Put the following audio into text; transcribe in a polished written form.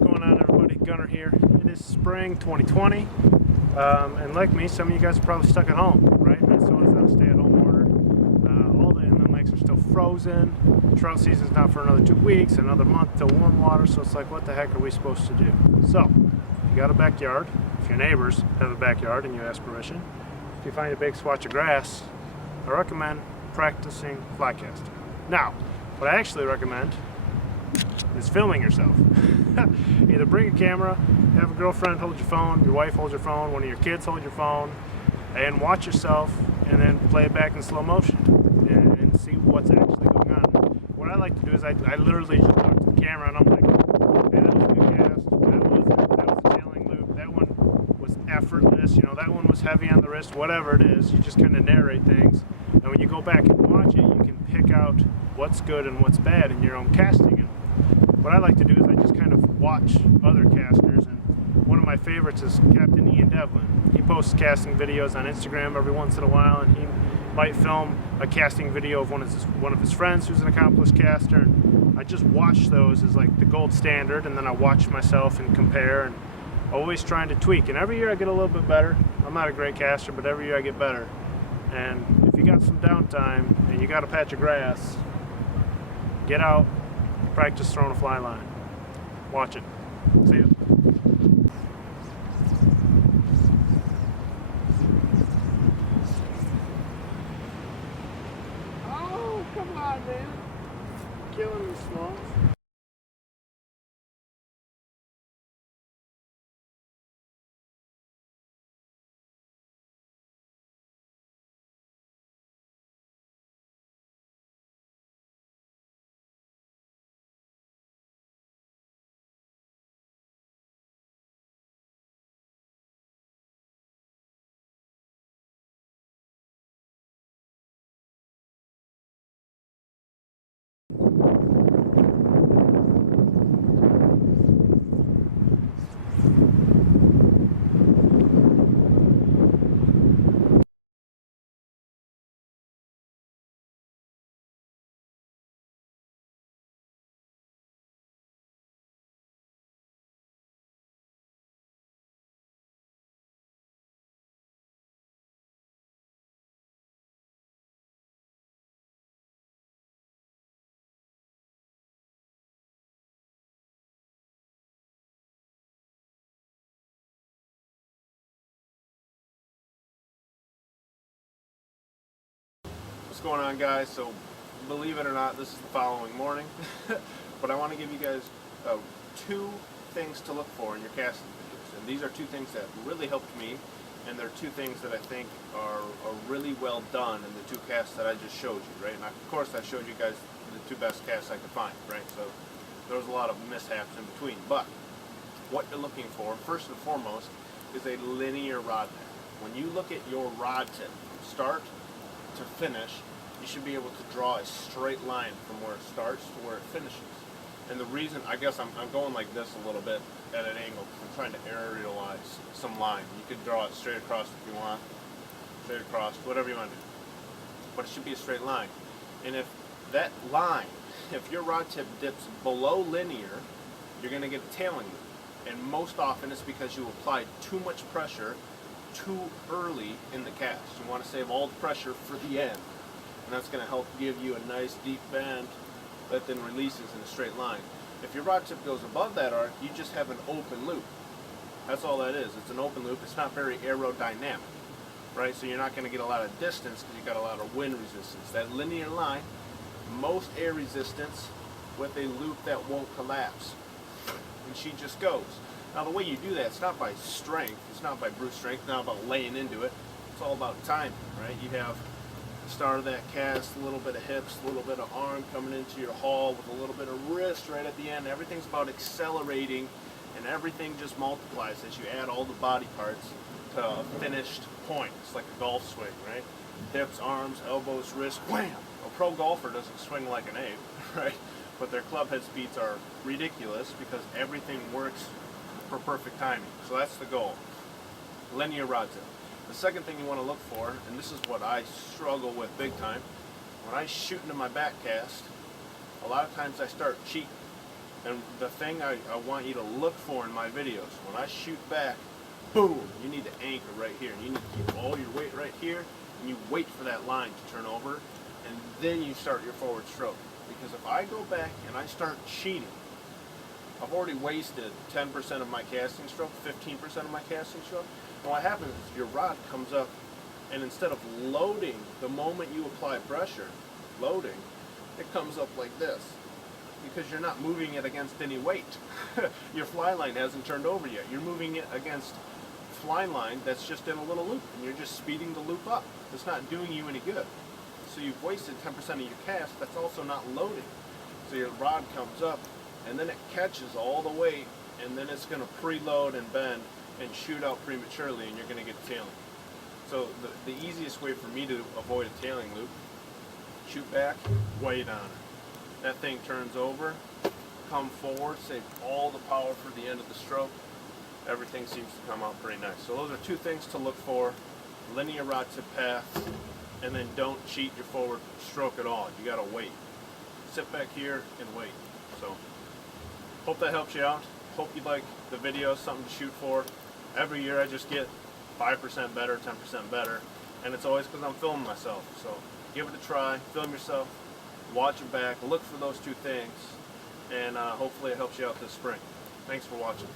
What's going on, everybody? Gunner here. It is spring 2020, and like me, some of you guys are probably stuck at home, right? Minnesota's on a stay-at-home order. All the inland lakes are still frozen. Trout season's not for another 2 weeks, another month till warm water, so it's like, what the heck are we supposed to do? So, if you got a backyard, if your neighbors have a backyard and you ask permission, if you find a big swatch of grass, I recommend practicing fly casting. Now, what I actually recommend is filming yourself. Either bring a camera, have a girlfriend hold your phone, your wife hold your phone, one of your kids hold your phone, and watch yourself, and then play it back in slow motion and see what's actually going on. What I like to do is I literally just talk to the camera and I'm like, hey, that was a good cast, that was a tailing loop, that one was effortless, you know, that one was heavy on the wrist, whatever it is. You just kind of narrate things, and when you go back and watch it, you can pick out what's good and what's bad in your own casting. And what I like to do is I just kind of watch other casters, and one of my favorites is Captain Ian Devlin. He posts casting videos on Instagram every once in a while, and he might film a casting video of one of his friends who's an accomplished caster, and I just watch those as like the gold standard, and then I watch myself and compare, and always trying to tweak. And every year I get a little bit better. I'm not a great caster, but every year I get better. And if you got some downtime and you got a patch of grass, get out, practice throwing a fly line. Watch it. See ya. Oh, come on, man. Killing me, Smalls. What's going on, guys? So, believe it or not, this is the following morning, but I want to give you guys two things to look for in your casting videos, and these are two things that really helped me, and they're two things that I think are really well done in the two casts that I just showed you, right? And of course, I showed you guys the two best casts I could find, right? So, there was a lot of mishaps in between, but what you're looking for, first and foremost, is a linear rod path. When you look at your rod tip from start to finish, you should be able to draw a straight line from where it starts to where it finishes. And the reason, I guess I'm going like this a little bit at an angle because I'm trying to aerialize some line. You could draw it straight across if you want, straight across, whatever you want to do. But it should be a straight line. And if that line, if your rod tip dips below linear, you're going to get a tailing loop. And most often it's because you applied too much pressure too early in the cast. You want to save all the pressure for the end, and that's going to help give you a nice deep bend that then releases in a straight line. If your rod tip goes above that arc, you just have an open loop. That's all that is. It's an open loop. It's not very aerodynamic, right? So you're not going to get a lot of distance because you got a lot of wind resistance. That linear line, most air resistance with a loop that won't collapse, and she just goes. Now the way you do that, it's not by strength, it's not by brute strength, it's not about laying into it, it's all about timing, right? You have the start of that cast, a little bit of hips, a little bit of arm coming into your haul with a little bit of wrist right at the end. Everything's about accelerating, and everything just multiplies as you add all the body parts to a finished point. It's like a golf swing, right? Hips, arms, elbows, wrist, wham! A pro golfer doesn't swing like an ape, right? But their club head speeds are ridiculous because everything works for perfect timing. So that's the goal. Linear rod tip. The second thing you want to look for, and this is what I struggle with big time, when I shoot into my back cast, a lot of times I start cheating. And the thing I want you to look for in my videos, when I shoot back, boom, you need to anchor right here. And you need to keep all your weight right here, and you wait for that line to turn over, and then you start your forward stroke. Because if I go back and I start cheating, I've already wasted 10% of my casting stroke, 15% of my casting stroke. And what happens is your rod comes up, and instead of loading the moment you apply pressure, loading, it comes up like this. Because you're not moving it against any weight. Your fly line hasn't turned over yet. You're moving it against fly line that's just in a little loop, and you're just speeding the loop up. It's not doing you any good. So you've wasted 10% of your cast. That's also not loading. So your rod comes up, and then it catches all the weight, and then it's going to preload and bend and shoot out prematurely, and you're going to get tailing. So the easiest way for me to avoid a tailing loop, shoot back, weight on it. That thing turns over, come forward, save all the power for the end of the stroke. Everything seems to come out pretty nice. So those are two things to look for: linear rod tip path, and then don't cheat your forward stroke at all. You gotta wait. Sit back here and wait. So hope that helps you out. Hope you like the video, something to shoot for. Every year I just get 5% better, 10% better, and it's always because I'm filming myself. So give it a try, film yourself, watch it back, look for those two things, and hopefully it helps you out this spring. Thanks for watching.